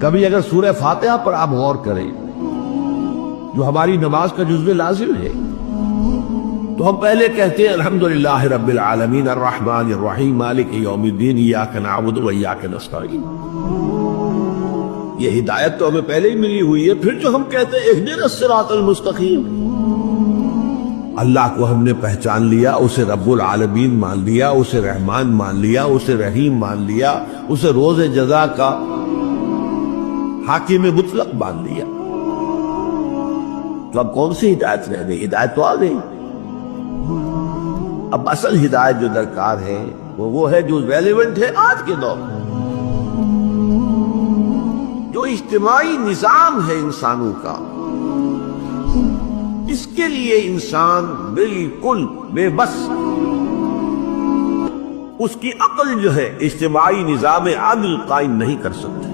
کبھی اگر سورہ فاتحہ پر آپ غور کریں جو ہماری نماز کا جزو لازم ہے تو ہم پہلے کہتے ہیں الحمدللہ رب العالمین الرحمن الرحیم مالک یوم الدین ایاک نعبد و ایاک نستعین. یہ ہدایت تو ہمیں پہلے ہی ملی ہوئی ہے. پھر جو ہم کہتے ہیں اہدنا الصراط المستقیم، اللہ کو ہم نے پہچان لیا، اسے رب العالمین مان لیا، اسے رحمان مان لیا، اسے رحیم مان لیا، اسے روز جزا کا حاکم مطلق مان لیا. تو اب کون سی ہدایت رہ گئی؟ ہدایت تو آ گئی. اب اصل ہدایت جو درکار ہے وہ ہے جو ریلیونٹ ہے آج کے دور میں، جو اجتماعی نظام ہے انسانوں کا. اس کے لیے انسان بالکل بے بس، اس کی عقل جو ہے اجتماعی نظام عدل قائم نہیں کر سکتی.